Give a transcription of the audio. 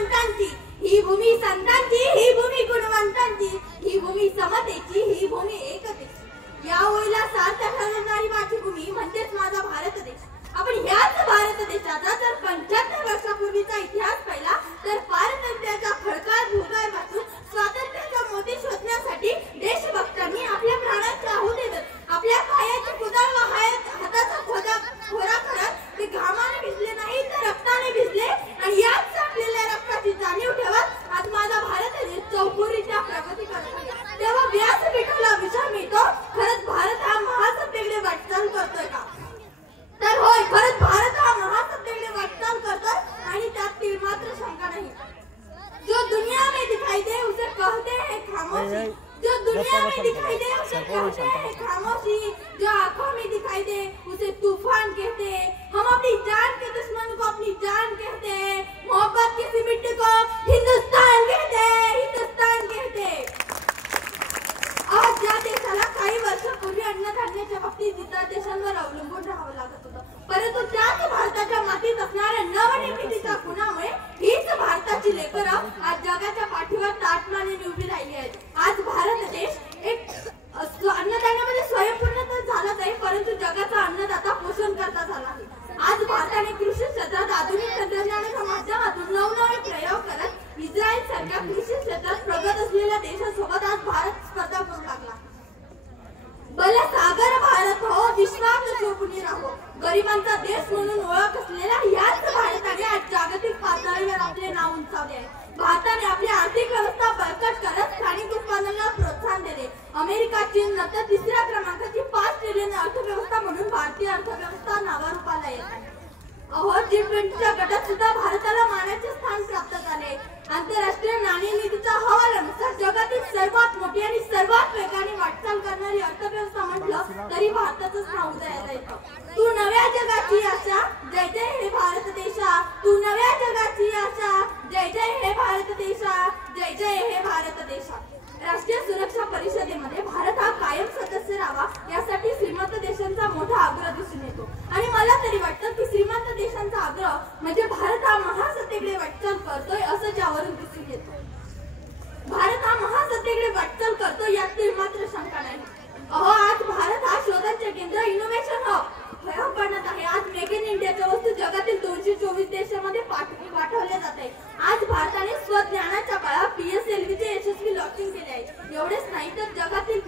गुणवंतांची, ही भूमी संतांची, ही भूमी गुणवंतांची, ही भूमी समतेची, ही भूमी एकतेची. या ओळीला सार्थ ठरवणारी माझी भूमी म्हणजेच माझा भारत देश. आपण ह्याच भारत देशाचा जर 75 वर्षापूर्वीचा इतिहास पाहिला तर पारतंत्र्याच्या खडकाळ भूगर्भातून स्वातंत्र्याचा मोती शोधण्यासाठी देशभक्तांनी आपल्या प्राणांची आहुती देत, आपल्या पायाची कुदाळ व हाताचा खोरा करत ते घामाने भिजले नाही तर रक्ताने भिजले. आणि याच आपल्याला रक्ताची जाणीव ठेवत आज माझा भारत देश चौफेरीच्या प्रगती करत आहे. तेव्हा व्यासपीठाला विचार मिळतो, खरंच भारत हा महासत्तेकडे वाटचाल करतोय का? तर होय, खरंच भारत हा महासत्तेकडे वाटचाल करतोय आणि त्यात तीळ मात्र शंका नाही. जो दुनिया में दिखाई दे उसे कहते हैं खामोशी, जो दुनिया में दिखाई दे उसे कहते हैं खामोशी, जो आंखों में दिखाई दे उसे तूफान कहते हैं. हम अपनी जान के दुश्मन को अपनी जान कहते हैं, मोहब्बत की सी मिट्टी को हिंदुस्तान कहते हैं, हिंदुस्तान कहते हैं. आज ज्या देशाला काही वर्षापूर्वी अन्नधान्याच्या बाबतीत इतर देशांवर अवलंबून राहावं लागत होतं, परंतु त्याच भारताच्या मातीत असणाऱ्या नवनिर्मितीच्या गुणामुळे हीच भारताची लेकरं आज जगाच्या पाठीवर ताटमानेने उभी राहिली आहेत. आज भारत देश एक अन्नधान्यामध्ये स्वयंपूर्ण तर झालाच आहे, परंतु जगाचा अन्नदाता पोषण करता झाला आहे. आज भारताने कृषी क्षेत्रात आधुनिक तंत्रज्ञानाच्या माध्यमातून नवनवे प्रयोग करत इस्रायल सारख्या कृषी क्षेत्रात प्रगत असलेल्या देशासोबत आज भारत स्पर्धा करू लागला. भले सागर भारत हो, विश्वात झोपून राहो, गरिबांचा देश म्हणून ओळख असलेल्या याच भारताने आज जागतिक पातळीवर आपले नाव उंचावले आहे. भारताने आपली आर्थिक व्यवस्था बळकट करत स्थानिक उत्पादनाला प्रोत्साहन दिले. अमेरिका, चीन नंतर तिसऱ्या क्रमांकाची 5 ट्रिलियन अर्थव्यवस्था म्हणून भारतीय अर्थव्यवस्था नावारूपाला येत आहे. अहो, G20च्या गटात सुद्धा भारताला मानाचे स्थान प्राप्त झाले. आंतरराष्ट्रीय नाणेनिधीच्या अहवालानुसार जगातील सर्वात मोठी आणि सर्वात वेगाने वाटचाल करणारी अर्थव्यवस्था म्हटलं तरी भारताचंच नाव उदयाला येतं. तू नव्या जगाची आशा, जय जय हे भारत देशा, तू नव्या जगाची आशा, जय जय हे भारत देशा, जय जय हे भारत देशा. राष्ट्रीय सुरक्षा परिषदेमध्ये भारत हा कायम सदस्य राहावा यासाठी श्रीमंत देशांचा मोठा आग्रह दिसून येतो. आणि मला तरी वाटतं की श्रीमंत देशांचा आग्रह म्हणजे भारत हा महासत्तेकडे वाटचाल करतोय असं ज्यावरून दिसून येतो. भारत हा महासत्तेकडे वाटचाल करतो यात मात्र शंका नाही. अहो, आज भारत हा शोधांचे केंद्र, इनोव्हेशन हब बनत आहे. आज मेक इन इंडियाच्या वस्तू जगातील 224 देशांमध्ये पाठवल्या जात आहे. आज भारताने स्वज्ञानाच्या बळावर PSLVचे यशस्वी लॉन्चिंग केले आहे. एवढेच नाही तर जगातील